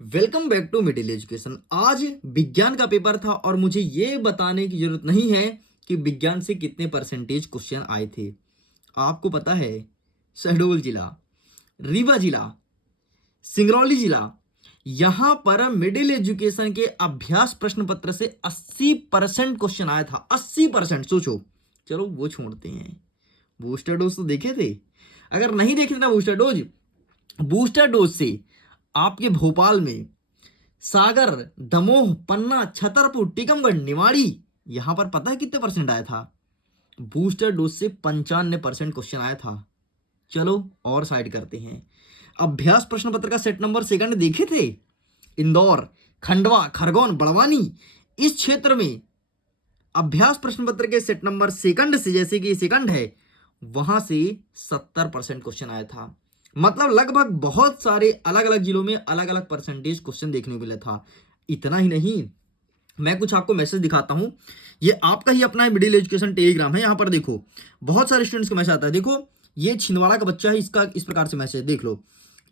Welcome back to middle education. आज विज्ञान का पेपर था और मुझे ये बताने की जरूरत नहीं है कि विज्ञान से कितने परसेंटेज क्वेश्चन आए थे। आपको पता है, शहडोल जिला, रीवा जिला, सिंगरौली जिला, यहां पर मिडिल एजुकेशन के अभ्यास प्रश्न पत्र से 80% क्वेश्चन आया था। 80%, सोचो। चलो वो छोड़ते हैं, बूस्टर डोज तो देखे थे? अगर नहीं देखे थे ना बूस्टर डोज से आपके भोपाल में सागर, दमोह, पन्ना, छतरपुर, टीकमगढ़, निवाड़ी, यहां पर पता है कितने परसेंट आया था? बूस्टर डोज से 95% क्वेश्चन आया था। चलो और साइड करते हैं। अभ्यास प्रश्न पत्र का सेट नंबर सेकंड देखे थे? इंदौर, खंडवा, खरगोन, बड़वानी, इस क्षेत्र में अभ्यास प्रश्न पत्र के सेट नंबर सेकंड से, जैसे कि सेकंड है, वहां से 70% क्वेश्चन आया था। मतलब लगभग बहुत सारे अलग अलग जिलों में अलग अलग परसेंटेज क्वेश्चन देखने को मिला था। इतना ही नहीं, मैं कुछ आपको मैसेज दिखाता हूं। ये आपका ही अपना मिडिल एजुकेशन टेलीग्राम है। यहां पर देखो, बहुत सारे स्टूडेंट्स का मैसेज आता है। देखो, ये छिंदवाड़ा का बच्चा है, इसका इस प्रकार से मैसेज देख लो।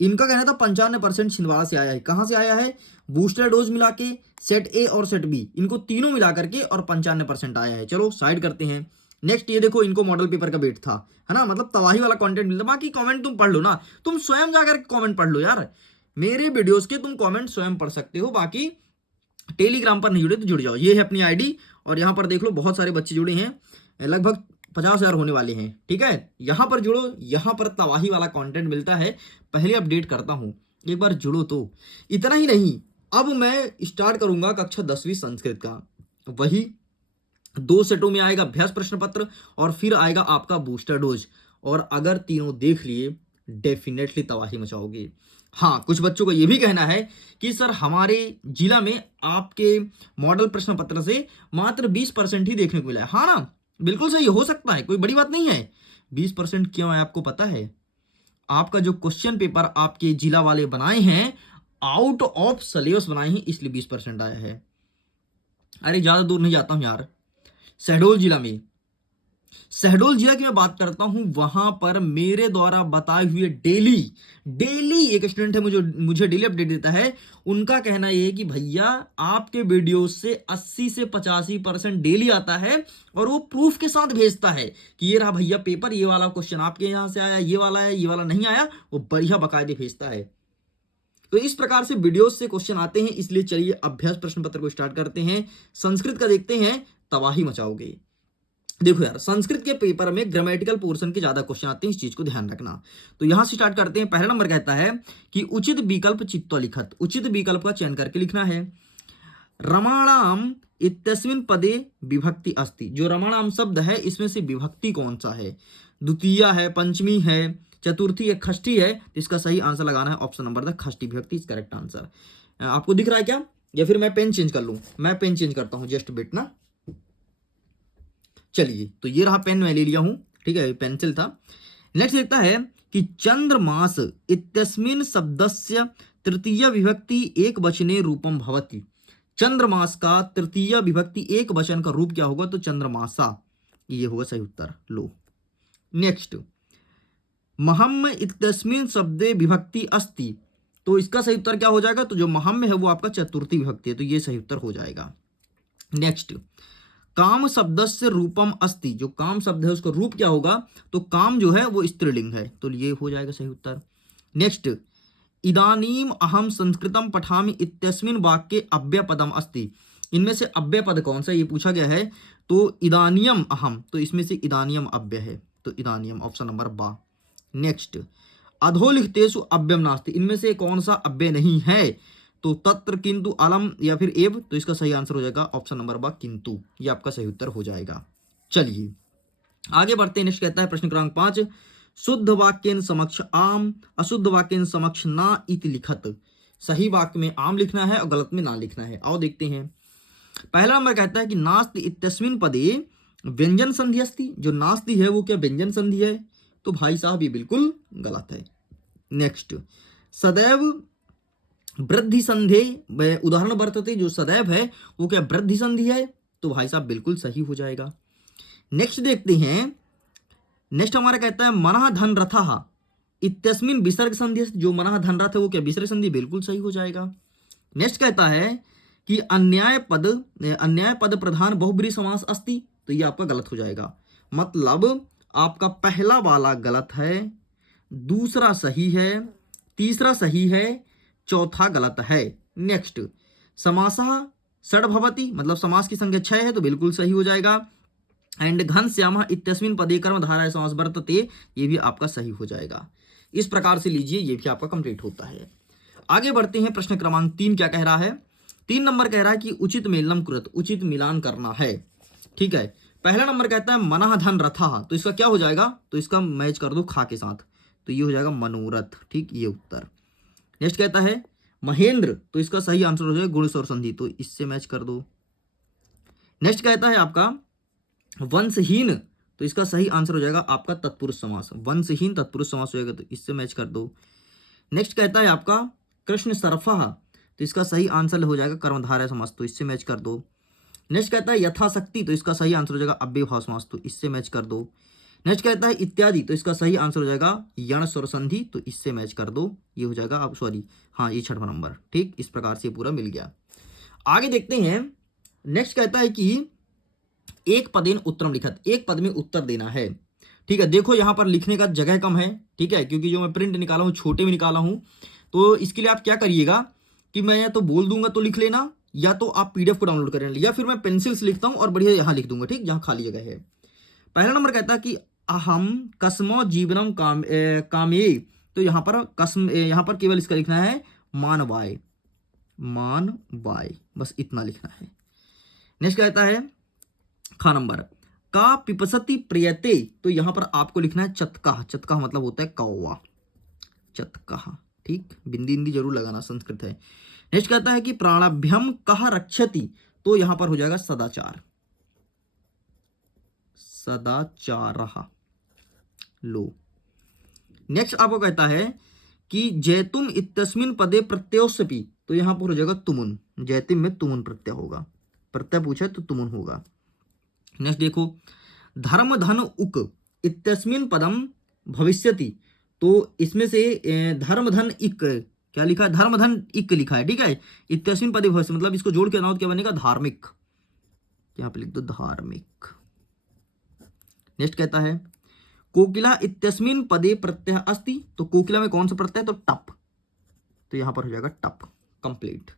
इनका कहना था 95% छिंदवाड़ा से आया है। कहां से आया है? बूस्टर डोज मिला के, सेट ए और सेट बी, इनको तीनों मिला करके, और 95% आया है। चलो साइड करते हैं। नेक्स्ट ये देखो, इनको मॉडल पेपर का वेट था, है ना? मतलब तबाही वाला कंटेंट मिलता। बाकी कमेंट तुम पढ़ लो ना, तुम स्वयं जाकर कमेंट पढ़ लो यार। मेरे वीडियोस के तुम कमेंट स्वयं पढ़ सकते हो। बाकी टेलीग्राम पर नहीं जुड़े तो जुड़ जाओ, ये है अपनी आईडी। और यहाँ पर देख लो, बहुत सारे बच्चे जुड़े हैं, लगभग 50,000 होने वाले हैं। ठीक है, यहाँ पर जुड़ो, यहाँ पर तबाही वाला कंटेंट मिलता है। पहले अपडेट करता हूँ, एक बार जुड़ो तो। इतना ही नहीं, अब मैं स्टार्ट करूंगा कक्षा 10वीं संस्कृत का। वही 2 सेटों में आएगा अभ्यास प्रश्न पत्र, और फिर आएगा आपका बूस्टर डोज। और अगर तीनों देख लिए, डेफिनेटली तबाही मचाओगे। हाँ, कुछ बच्चों को यह भी कहना है कि सर हमारे जिला में आपके मॉडल प्रश्न पत्र से मात्र 20% ही देखने को मिला है। हाँ ना, बिल्कुल सही, हो सकता है, कोई बड़ी बात नहीं है। 20% क्यों है आपको पता है? आपका जो क्वेश्चन पेपर आपके जिला वाले बनाए हैं, आउट ऑफ सिलेबस बनाए हैं, इसलिए 20% आया है। अरे ज्यादा दूर नहीं जाता हूं यार, शहडोल जिला में, शहडोल जिला की मैं बात करता हूं। वहां पर मेरे द्वारा बताए हुए डेली डेली एक स्टूडेंट है, मुझे डेली अपडेट देता है। उनका कहना यह है कि भैया आपके वीडियो से 80 से 85% डेली आता है, और वो प्रूफ के साथ भेजता है कि ये रहा भैया पेपर, ये वाला क्वेश्चन आपके यहां से आया, ये वाला है, ये वाला नहीं आया। वो बढ़िया बकायदे भेजता है। तो इस प्रकार से वीडियोस से क्वेश्चन आते हैं। इसलिए चलिए अभ्यास प्रश्न पत्र को स्टार्ट करते हैं। संस्कृत का देखते हैं, तबाही मचाओगे। देखो यार, संस्कृत के पेपर में ग्रामेटिकल पोर्शन के ज्यादा क्वेश्चन आते हैं, इस चीज को ध्यान रखना। तो यहां से स्टार्ट करते हैं। पहला नंबर कहता है कि उचित विकल्प चित्वा लिखत। उचित विकल्प का चयन करके लिखना है। रमाणाम इत्यस्मिन् पदे विभक्ति अस्ति। जो रमाणाम शब्द है, इसमें से विभक्ति कौन सा है? द्वितीय है, पंचमी है, चतुर्थी है, षष्ठी है? तो इसका सही आंसर लगाना है ऑप्शन नंबर द षष्ठी विभक्ति इज करेक्ट आंसर। आपको दिख रहा है क्या? या फिर मैं पेन चेंज कर लूं? मैं पेन चेंज करता हूं, जस्ट बिट ना। चलिए, तो ये रहा पेन, मैं ले लिया हूं। ठीक है, पेंसिल था। नेक्स्ट देखता है कि चंद्रमास इत्यस्मिन् शब्दस्य तृतीय विभक्ति एक वचने रूपम भवति। चंद्रमास का तृतीय विभक्ति एक वचन का रूप क्या होगा? तो चंद्रमासा, ये होगा सही उत्तर। लो नेक्स्ट, महम्म इत्यस्मिन् शब्दे विभक्ति अस्ति। तो इसका सही उत्तर क्या हो जाएगा? तो जो महम्म है वो आपका चतुर्थी विभक्ति है, तो ये सही उत्तर हो जाएगा। नेक्स्ट, काम शब्द से रूपम अस्ति। जो काम शब्द है उसका रूप क्या होगा? तो काम जो है वो स्त्रीलिंग है, तो ये हो जाएगा सही उत्तर। नेक्स्ट, इदानीम अहम संस्कृतम पठामि इत्यस्मिन् वाक्ये अव्यय पदम अस्ति। इनमें से अव्यय पद कौन सा, ये पूछा गया है। तो इदानियम अहम, तो इसमें से इदानियम अव्यय है, तो इदानियम ऑप्शन नंबर बा। नेक्स्ट, अधोलिखितेषु अव्ययम नास्ति। इनमें से कौन सा अव्यय नहीं है? तो तत्र, किंतु, अलम या फिर एव। तो इसका सही आंसर हो जाएगा ऑप्शन नंबर बा, किंतु। ये आपका सही उत्तर हो जाएगा। चलिए आगे बढ़ते हैं। नेक्स्ट कहता है प्रश्न क्रमांक 5, शुद्ध वाक्यन समक्ष आम, अशुद्ध वाक्यन समक्ष ना इति लिखत। सही वाक्य में आम लिखना है और गलत में ना लिखना है। आओ देखते हैं। पहला नंबर कहता है कि नास्ति इत्यस्मिन् पदे व्यंजन संधि अस्ति। जो नास्ति है वो क्या व्यंजन संधि है? तो भाई साहब ये बिल्कुल गलत है। नेक्स्ट, सदैव वृद्धि संधे, उदाहरण वर्तते, जो सदैव है वो क्या वृद्धि संधि है? तो भाई साहब बिल्कुल सही हो जाएगा। नेक्स्ट देखते हैं। नेक्स्ट हमारा कहता है मनः धन रथः इत्यस्मिन् विसर्ग संधि। जो मनः धन रथ है वो क्या विसर्ग संधि? बिल्कुल सही हो जाएगा। नेक्स्ट कहता है कि अन्याय पद प्रधान बहुब्रीहि समास अस्ति, तो ये आपका गलत हो जाएगा। मतलब आपका पहला वाला गलत है, दूसरा सही है, तीसरा सही है, चौथा गलत है। नेक्स्ट, समासः षड् भवति, मतलब समास की संख्या 6 है, तो बिल्कुल सही हो जाएगा। एंड घनश्यामः इत्यस्मिन् पदे कर्मधारय समास वर्तते, ये भी आपका सही हो जाएगा। इस प्रकार से लीजिए, ये भी आपका कंप्लीट होता है। आगे बढ़ते हैं, प्रश्न क्रमांक 3 क्या कह रहा है। 3 नंबर कह रहा है कि उचित मेलनम कृत, उचित मिलान करना है। ठीक है, पहला नंबर कहता है मनः धन रथः, तो इसका क्या हो जाएगा, तो इसका मैच कर दो खा के साथ, तो ये हो जाएगा मनोरथ। ठीक, ये उत्तर। नेक्स्ट कहता है महेंद्र, तो इसका सही आंसर हो जाएगा गुण और संधि, तो इससे मैच कर दो। नेक्स्ट कहता है आपका वंशहीन, तो इसका सही आंसर हो जाएगा आपका तत्पुरुष समास, वंशहीन तत्पुरुष समास हो जाएगा, तो इससे मैच कर दो। नेक्स्ट कहता है आपका कृष्ण सर्फः, तो इसका सही आंसर हो जाएगा कर्मधारय समास, तो इससे मैच कर दो। नेक्स्ट कहता है यथाशक्ति, तो इसका सही आंसर हो जाएगा अव्ययभाव समास, तो इससे मैच कर दो। नेक्स्ट कहता है इत्यादि, तो इसका सही आंसर हो जाएगा यण स्वर संधि, तो इससे मैच कर दो। ये हो जाएगा आप सॉरी हाँ, ये 6वां नंबर। ठीक, इस प्रकार से पूरा मिल गया। आगे देखते हैं। नेक्स्ट कहता है कि एक पदेन उत्तरम लिखत, एक पद में उत्तर देना है। ठीक है, देखो यहाँ पर लिखने का जगह कम है। ठीक है, क्योंकि जो मैं प्रिंट निकाला हूँ छोटे में निकाला हूँ, तो इसके लिए आप क्या करिएगा कि मैं या तो बोल दूंगा तो लिख लेना, या तो आप पीडीएफ को डाउनलोड कर लेना, या फिर मैं पेंसिल से लिखता हूँ और बढ़िया यहाँ लिख दूंगा। ठीक, जहाँ खाली जगह है। पहला नंबर कहता है कि अहम कस्मो जीवनम कामे, तो यहाँ पर कस्म, यहाँ पर केवल इसका लिखना है मानवाय, मानवाय, बस इतना लिखना है। नेक्स्ट कहता है खा नंबर का पिपसति प्रियते, तो यहाँ पर आपको लिखना है चतका, चतका मतलब होता है कौवा, चतका। ठीक, बिंदी बिंदी जरूर लगाना, संस्कृत है। नेक्स्ट कहता है कि प्राणाभ्यम कह रक्षति, तो यहाँ पर हो जाएगा सदाचार, सदाचारः, लो। नेक्स्ट आपको कहता है कि जैतुम इत्यस्मिन् पदे प्रत्ययोस्पि, तो यहाँ पर हो जाएगा तुमुन, जैतिम में तुमुन प्रत्यय होगा, प्रत्यय पूछा है तो तुमुन होगा। नेक्स्ट देखो धर्म धन उक इत्यस्मिन् पदम भविष्यति, तो इसमें से धर्म धन इक क्या लिखा है, धर्म धन इक लिखा है। ठीक है, इत्यस्मिन् पदे भविष्य, मतलब इसको जोड़ के बनाओ, क्या बनेगा धार्मिक, यहाँ पे लिख दो धार्मिक। नेक्स्ट कहता है कोकिला इत्यस्मिन् पदे प्रत्यय अस्ति, तो कोकिला में कौन सा प्रत्यय, तो टप, तो यहां पर हो जाएगा टप। कंप्लीट।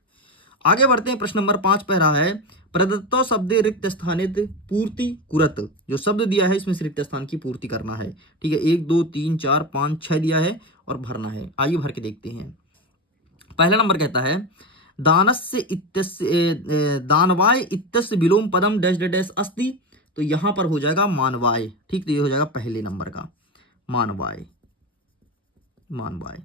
आगे बढ़ते हैं, प्रश्न नंबर 5 पे रहा है प्रदत्तो शब्दे रिक्त स्थानित पूर्ति कुरत, जो शब्द दिया है इसमें से रिक्त स्थान की पूर्ति करना है। ठीक है, 1 2 3 4 5 6 दिया है और भरना है। आइए भर के देखते हैं। पहला नंबर कहता है दानस्य इत्यस्य दानवाय इत्यस्य विलोम पदम डैश डैश अस्ति, तो यहां पर हो जाएगा मानवाय। ठीक, तो ये हो जाएगा पहले नंबर का मानवाय, मानवाय।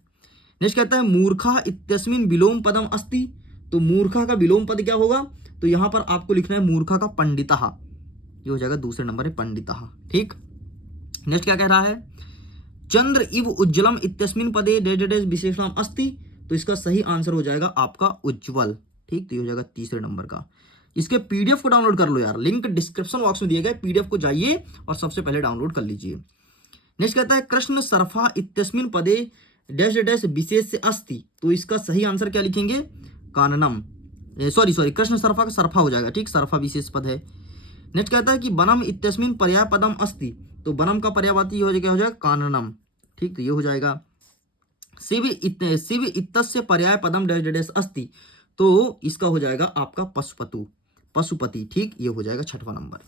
नेक्स्ट कहता है मूर्खा इत्यस्मिन् विलोम पदम अस्ति, तो मूर्खा का विलोम पद क्या होगा, तो यहां पर आपको लिखना है मूर्खा का पंडितः, ये हो जाएगा दूसरे नंबर है पंडितः। ठीक, नेक्स्ट क्या कह रहा है चंद्र इव उज्ज्वलम इत्यस्मिन् पदे डैश डैश विशेषणम अस्ति, तो इसका सही आंसर हो जाएगा आपका उज्ज्वल। ठीक, तो ये हो जाएगा तीसरे नंबर का। इसके पीडीएफ को डाउनलोड कर लो यार, लिंक डिस्क्रिप्शन बॉक्स में दिए गए, पीडीएफ को जाइए और सबसे पहले डाउनलोड कर लीजिए। नेक्स्ट कहता है कृष्ण सर्फा इत्यस्मिन् पदे डैश डैश विशेष से अस्ति, तो इसका सही आंसर क्या लिखेंगे काननम, सॉरी कृष्ण सर्फा का सर्फा हो जाएगा। ठीक, सर्फा विशेष पद है। नेक्स्ट कहता है कि बनम इत्यस्मिन् पर्याय पदम अस्ति, तो बनम का पर्यायवाची हो जाएगा काननम। ठीक, तो ये हो जाएगा शिव इत्यस्य पर्याय पदम डैश डैश अस्ति, तो इसका हो जाएगा आपका पशुपतु, पशुपति। ठीक, ये हो जाएगा 6वां नंबर।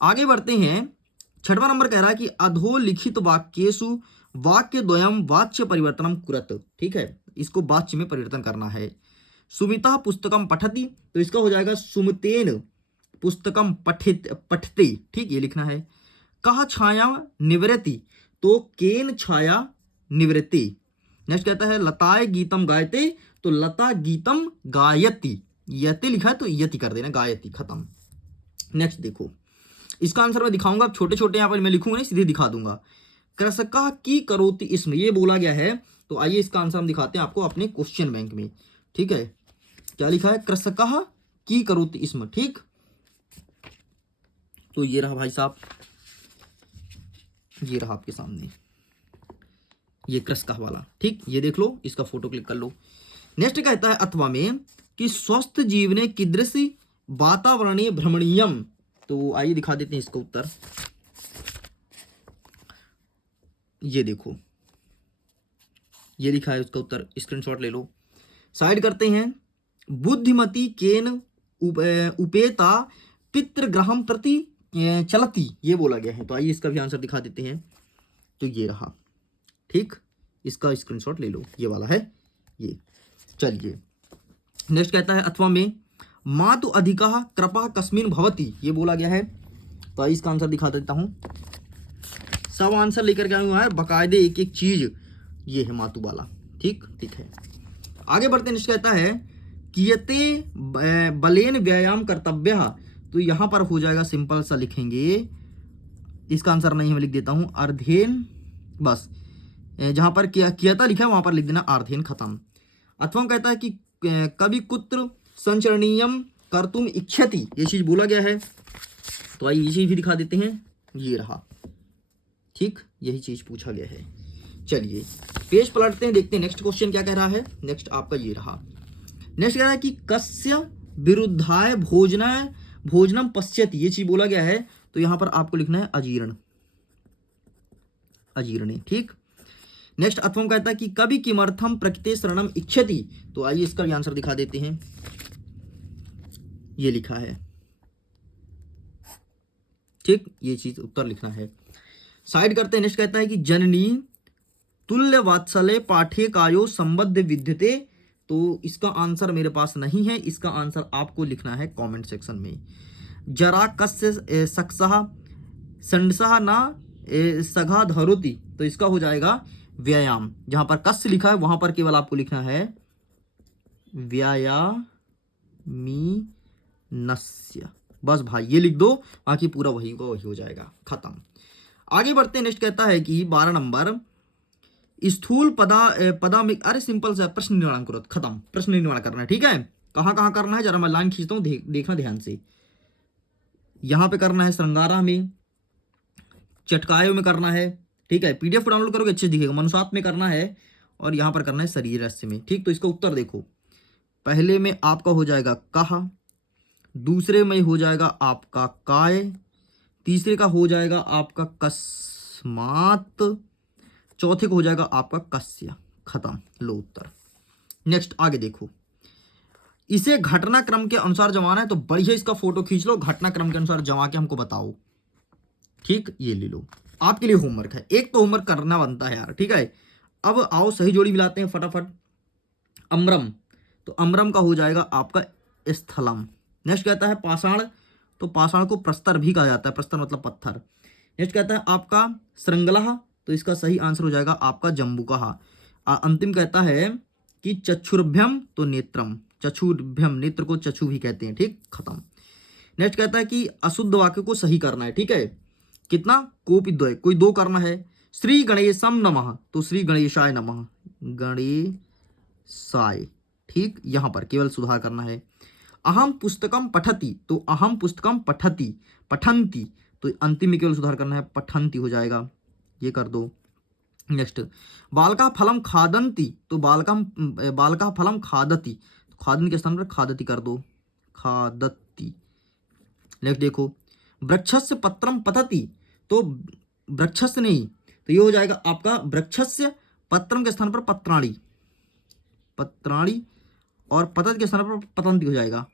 आगे बढ़ते हैं। 6वां नंबर कह रहा है कि अधोलिखित वाक्येषु वाक्य द्वयम वाच्य परिवर्तनम कुरत। ठीक है, इसको वाच्य में परिवर्तन करना है। सुमिता पुस्तकम पठति, तो इसका हो जाएगा सुमतेन पुस्तकम पठते। ठीक, ये लिखना है। कह छाया निवृत्ति, तो केन छाया निवृत्ति। नेक्स्ट कहता है लताए गीतम गायते, तो लता गीतम गायति, यति लिखा है तो यति कर देना, गायति, खत्म। नेक्स्ट देखो, इसका आंसर मैं दिखाऊंगा, छोटे छोटे यहाँ पर मैं लिखूंगा नहीं, सीधे दिखा दूंगा। कृषका की करोति इसमें ये बोला गया है, तो आइए इसका आंसर हम दिखाते हैं आपको अपने क्वेश्चन बैंक में। ठीक है, क्या लिखा है कृषका की करोति इसमें। ठीक, तो ये रहा भाई साहब, ये रहा आपके सामने ये कृषका वाला। ठीक, ये देख लो, इसका फोटो क्लिक कर लो। नेक्स्ट कहता है अथवा में कि स्वस्थ जीवने कीदृशी वातावरणीय भ्रमणीयम। तो आइए दिखा देते हैं इसका उत्तर। ये देखो, ये लिखा है उसका उत्तर, स्क्रीनशॉट ले लो, साइड करते हैं। बुद्धिमती केन उपेता पितृग्रहम प्रति चलती, ये बोला गया है। तो आइए इसका भी आंसर दिखा देते हैं। तो ये रहा, ठीक, इसका स्क्रीनशॉट ले लो, ये वाला है ये। चलिए नेक्स्ट कहता है अथवा में मातु अधिका कृपा कस्मिन भवती, ये बोला गया है। तो आइए इसका आंसर दिखा देता हूं। सब आंसर लेकर के आया हूं यार, बकायदे एक एक चीज। ये है मातु वाला, ठीक ठीक है। आगे बढ़ते नेक्स्ट कहता है कियते बलेन व्यायाम कर्तव्य। तो यहां पर हो जाएगा, सिंपल सा लिखेंगे, इसका आंसर नहीं मैं लिख देता हूं अर्धेन, बस जहां पर कियता लिखा है वहां पर लिख देना अर्धेन, खत्म। अथवा कहता है कि कवि कुत्र संचरणीयम कर्तुम इच्छति, ये चीज बोला गया है। तो आइए ये चीज भी दिखा देते हैं, ये रहा, ठीक, यही चीज पूछा गया है। चलिए पेज पलटते हैं, देखते हैं नेक्स्ट क्वेश्चन क्या कह रहा है। नेक्स्ट आपका ये रहा। नेक्स्ट कह रहा है कि कस्य विरुद्धाय भोजनम पश्यति, ये चीज बोला गया है। तो यहां पर आपको लिखना है अजीर्ण, अजीर्णे, ठीक। नेक्स्ट अथवा कहता है कि कवि किमर्थम प्रकृति शरणम इच्छति। तो आइए इसका भी आंसर दिखा देते हैं, ये लिखा है, ठीक, ये चीज उत्तर लिखना है। साइड करते हैं। नेक्स्ट कहता है कि जननी तुल्य वात्सल्य पाठ्य कायो संबद्ध विद्यते। तो इसका आंसर मेरे पास नहीं है, इसका आंसर आपको लिखना है कमेंट सेक्शन में। जरा कस्य सक्सहा संडसहा ना सघा धरोति, तो इसका हो जाएगा व्यायाम। जहां पर कस्य लिखा है वहां पर केवल आपको लिखना है व्यायामी नस्य, बस भाई ये लिख दो, बाकी पूरा वही का वही हो जाएगा, खत्म। आगे बढ़ते हैं। नेक्स्ट कहता है कि 12 नंबर स्थूल पदा में, अरे सिंपल सा प्रश्न निर्माण करो, खत्म, प्रश्न निर्माण करना है, ठीक है। कहां कहां करना है जरा मैं लाइन खींचता हूं, देखना ध्यान से। यहां पे करना है श्रृंगारा में, चटकायों में करना है, ठीक है। पीडीएफ डाउनलोड करोगे अच्छे दिखेगा। मनुष्यात में करना है और यहां पर करना है शरीर रस्य में, ठीक। तो इसका उत्तर देखो, पहले में आपका हो जाएगा कहा, दूसरे में हो जाएगा आपका काय, तीसरे का हो जाएगा आपका कस्मात, चौथे को हो जाएगा आपका कस्य, खत्म, लो उत्तर। नेक्स्ट आगे देखो, इसे घटनाक्रम के अनुसार जमाना है। तो बढ़िया इसका फोटो खींच लो, घटनाक्रम के अनुसार जमा के हमको बताओ, ठीक, ये ले लो, आपके लिए होमवर्क है। एक तो होमवर्क करना बनता है यार, ठीक है। अब आओ सही जोड़ी मिलाते हैं फटाफट। अम्रम, तो अम्रम का हो जाएगा आपका स्थलम। नेक्स्ट कहता है पाषाण, तो पाषाण को प्रस्तर भी कहा जाता है, प्रस्तर मतलब पत्थर। नेक्स्ट कहता है आपका श्रृंगला, तो इसका सही आंसर हो जाएगा आपका जम्बुका। अंतिम कहता है कि चक्षुर्भ्यम, तो नेत्रम, चक्षुर्भ्यम, नेत्र को चक्षु भी कहते हैं, ठीक, खत्म। नेक्स्ट कहता है कि अशुद्ध वाक्य को सही करना है, ठीक है। कितना, कोपि द्वय, कोई दो करना है। श्री गणेशम नमः, तो श्री गणेशाय नमः, गणेशाय, ठीक, यहां पर केवल सुधार करना है। अहम पुस्तकम पठति, तो अहम पुस्तकम पठति, पठंती, तो अंतिम में केवल सुधार करना है, पठंती हो जाएगा, ये कर दो। नेक्स्ट बालका फलम खादंती, तो बालका फलम खादती, खादन के स्थान पर खादती कर दो, खादती। नेक्स्ट देखो वृक्षस्य पत्रम पतति, तो वृक्षस्य नहीं, तो ये हो जाएगा आपका वृक्षस्य पत्रम के स्थान पर पत्राणी, पत्राणी, और पतत के स्थान पर पतंती हो जाएगा,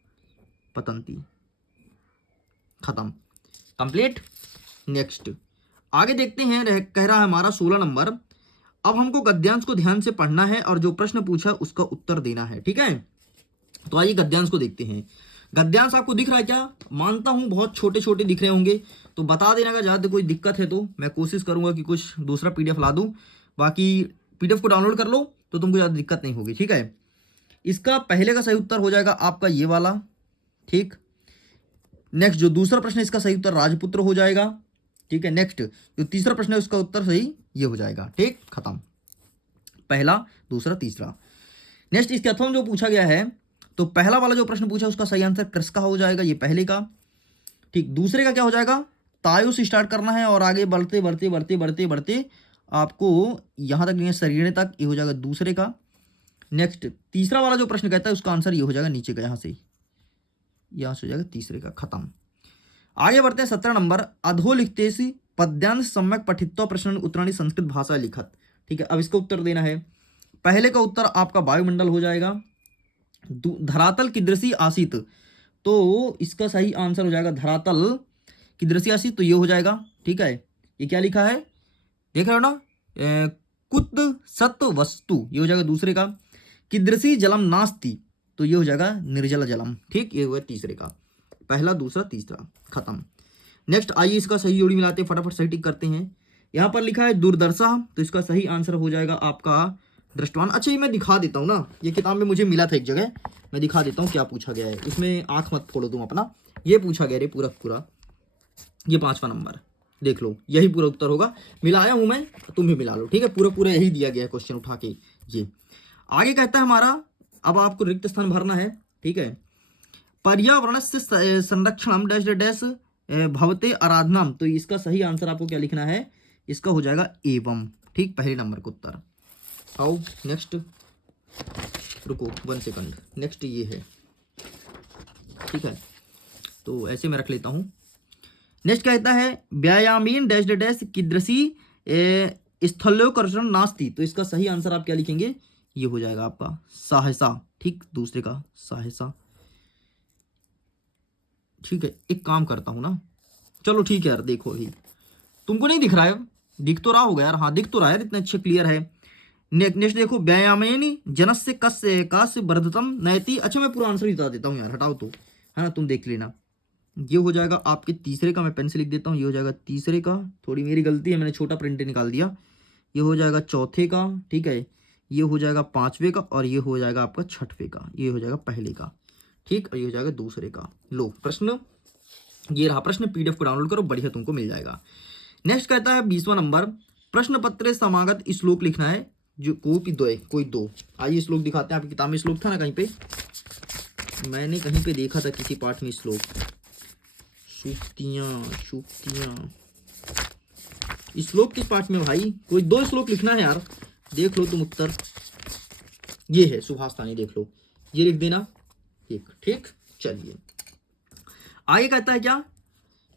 पतंती, खत्म, कंप्लीट। नेक्स्ट आगे देखते हैं, कह रहा है हमारा 16 नंबर। अब हमको गद्यांश को ध्यान से पढ़ना है और जो प्रश्न पूछा उसका उत्तर देना है, ठीक है। तो आइए गद्यांश को देखते हैं। गद्यांश आपको दिख रहा है क्या? मानता हूं बहुत छोटे छोटे दिख रहे होंगे, तो बता देना का ज़्यादा कोई दिक्कत है तो मैं कोशिश करूंगा कि कुछ दूसरा पीडीएफ ला दूं। बाकी पीडीएफ को डाउनलोड कर लो तो तुमको ज़्यादा दिक्कत नहीं होगी, ठीक है। इसका पहले का सही उत्तर हो जाएगा आपका ये वाला, ठीक। नेक्स्ट जो दूसरा प्रश्न है इसका सही उत्तर राजपुत्र हो जाएगा, ठीक है। नेक्स्ट जो तीसरा प्रश्न है उसका उत्तर सही ये हो जाएगा, ठीक, खत्म। पहला, दूसरा, तीसरा। नेक्स्ट इसके अथवा जो पूछा गया है, तो पहला वाला जो प्रश्न पूछा उसका सही आंसर कृष का हो जाएगा, ये पहले का, ठीक। दूसरे का क्या हो जाएगा, तायु से स्टार्ट करना है और आगे बढ़ते बढ़ते बढ़ते बढ़ते बढ़ते आपको यहाँ तक नहीं, शरीर तक, ये हो जाएगा दूसरे का। नेक्स्ट तीसरा वाला जो प्रश्न कहता है उसका आंसर ये हो जाएगा नीचे का, यहाँ से हो जाएगा तीसरे का, खत्म। आगे बढ़ते हैं 17 नंबर, अधोलिखितेषु पद्यांश सम्यक पठित्वा प्रश्न उत्तराणि संस्कृत भाषा लिखत। ठीक है, अब इसका उत्तर देना है। पहले का उत्तर आपका वायुमंडल हो जाएगा। धरातल कीदृशी आसीत, तो इसका सही आंसर हो जाएगा धरातल कीदृशी आसीत, तो ये हो जाएगा। ठीक है, ये क्या लिखा है देख रहे हो ना, कुत सत वस्तु, ये हो जाएगा दूसरे का। कीदृशी जलम नास्ति, तो ये हो जाएगा निर्जल जलम। ठीक, ये हुआ तीसरे का, पहला दूसरा तीसरा, खत्म। नेक्स्ट आइए इसका सही जोड़ी मिलाते हैं, फटाफट सही टिक करते हैं। यहाँ पर लिखा है दूरदर्शा, तो इसका सही आंसर हो जाएगा आपका दृष्टवान। अच्छा, ये मैं दिखा देता हूँ ना, ये किताब में मुझे मिला था एक जगह, मैं दिखा देता हूँ क्या पूछा गया है। इसमें आंख मत फोड़ो तुम अपना, ये पूछा गया रे पूरा, ये 5वां नंबर देख लो, यही पूरा उत्तर होगा। मिलाया हूँ मैं, तुम भी मिला लो। ठीक है, पूरा यही दिया गया है क्वेश्चन उठा के। ये आगे कहता है हमारा, अब आपको रिक्त स्थान भरना है। ठीक है, पर्यावरण से संरक्षण डैश डैश भवते आराधनाम, तो इसका सही आंसर आपको क्या लिखना है, इसका हो जाएगा एवं। ठीक, पहले नंबर का उत्तर। आओ नेक्स्ट, रुको 1 सेकंड, नेक्स्ट ये है। ठीक है, तो ऐसे मैं रख लेता हूँ। नेक्स्ट कहता है व्यायामीन डैश डैश कीदृशी स्थलोकर्षण नास्ति, तो इसका सही आंसर आप क्या लिखेंगे, ये हो जाएगा आपका सहसा। ठीक, दूसरे का सहसा। ठीक है, एक काम करता हूँ ना, चलो ठीक है यार, देखो ही तुमको नहीं दिख रहा है, दिख तो रहा होगा यार, हाँ दिख तो रहा है यार, इतना अच्छे क्लियर है। नेक्स्ट देखो व्यायामेनी जनस्य कस्य कास्य वर्धतम नयति। अच्छा, मैं पूरा आंसर ही बता देता हूँ यार, हटाओ तो, है ना, तुम देख लेना। ये हो जाएगा आपके तीसरे का, मैं पेन से लिख देता हूँ, ये हो जाएगा तीसरे का, थोड़ी मेरी गलती है, मैंने छोटा प्रिंट निकाल दिया। ये हो जाएगा चौथे का। ठीक है, ये हो जाएगा 5वें का, और ये हो जाएगा आपका 6वें का, ये हो जाएगा पहले का। ठीक, और ये हो जाएगा दूसरे का। लो प्रश्न, ये रहा प्रश्न, पीडीएफ को डाउनलोड करो, बढ़िया तुमको मिल जाएगा। नेक्स्ट कहता है 20वां नंबर, प्रश्न पत्र समागत श्लोक लिखना है, जो कोई दो। आइए श्लोक दिखाते हैं, आपकी किताब में श्लोक था ना कहीं पे, मैंने कहीं पे देखा था किसी पाठ में श्लोक, सूक्तियां, श्लोक किस पाठ में भाई, कोई 2 श्लोक लिखना है यार, देख लो तुम उत्तर। ये है सुभाषतानी, देख लो, ये लिख देना एक। ठीक, चलिए आगे कहता है क्या,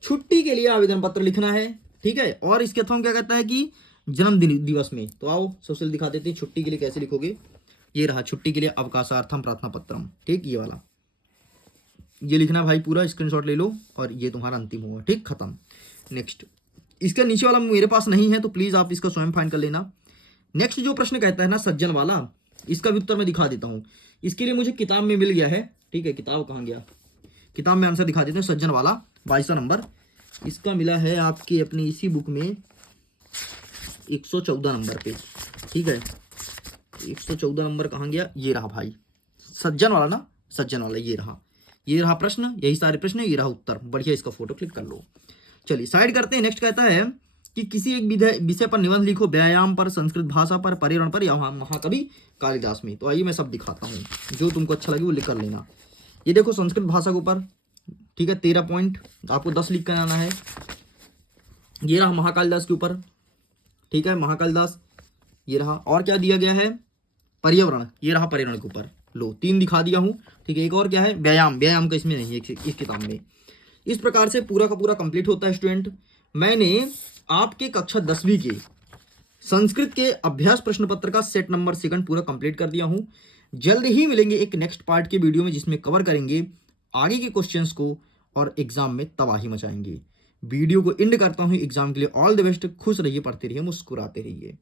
छुट्टी के लिए आवेदन पत्र लिखना है। ठीक है, और इसके अथवा क्या कहता है कि जन्मदिन दिवस में, तो आओ सोशल दिखा देते हैं, छुट्टी के लिए कैसे लिखोगे। ये रहा छुट्टी के लिए अवकाशार्थम प्रार्थना पत्रम। ठीक, ये वाला ये लिखना भाई, पूरा स्क्रीनशॉट ले लो, और ये तुम्हारा अंतिम होगा। ठीक, खत्म। नेक्स्ट, इसका नीचे वाला मेरे पास नहीं है, तो प्लीज आप इसका स्वयं फाइंड कर लेना। नेक्स्ट जो प्रश्न कहता है ना सज्जन वाला, इसका भी उत्तर मैं दिखा देता हूँ। इसके लिए मुझे किताब में मिल गया है। ठीक है, किताब कहाँ गया, किताब में आंसर दिखा देते हैं। सज्जन वाला 22वां नंबर, इसका मिला है आपकी अपनी इसी बुक में 114 नंबर पे। ठीक है, 114 नंबर कहाँ गया, ये रहा भाई, सज्जन वाला ना, सज्जन वाला, ये रहा प्रश्न, यही सारे प्रश्न, ये रहा उत्तर। बढ़िया, इसका फोटो क्लिक कर लो। चलिए साइड करते हैं। नेक्स्ट कहता है कि किसी एक विषय पर निबंध लिखो, व्यायाम पर, संस्कृत भाषा पर, पर्यावरण पर, या महाकवि कालिदास में। तो आइए मैं सब दिखाता हूँ, जो तुमको अच्छा लगे वो लिख कर लेना। ये देखो संस्कृत भाषा के ऊपर, ठीक है, 13 पॉइंट, आपको 10 लिख कर आना है। ये रहा महाकालिदास के ऊपर। ठीक है, महाकालिदास, ये रहा। और क्या दिया गया है, पर्यावरण, ये रहा पर्यावरण के ऊपर। लो 3 दिखा दिया हूँ। ठीक है, एक और क्या है, व्यायाम का इसमें नहीं है, इस किताब में। इस प्रकार से पूरा का पूरा कंप्लीट होता है स्टूडेंट। मैंने आपके कक्षा 10वीं के संस्कृत के अभ्यास प्रश्न पत्र का सेट नंबर 2 पूरा कंप्लीट कर दिया हूँ। जल्द ही मिलेंगे एक नेक्स्ट पार्ट के वीडियो में, जिसमें कवर करेंगे आगे के क्वेश्चंस को और एग्जाम में तबाही मचाएंगे। वीडियो को एंड करता हूँ। एग्जाम के लिए ऑल द बेस्ट, खुश रहिए, पढ़ते रहिए, मुस्कुराते रहिए।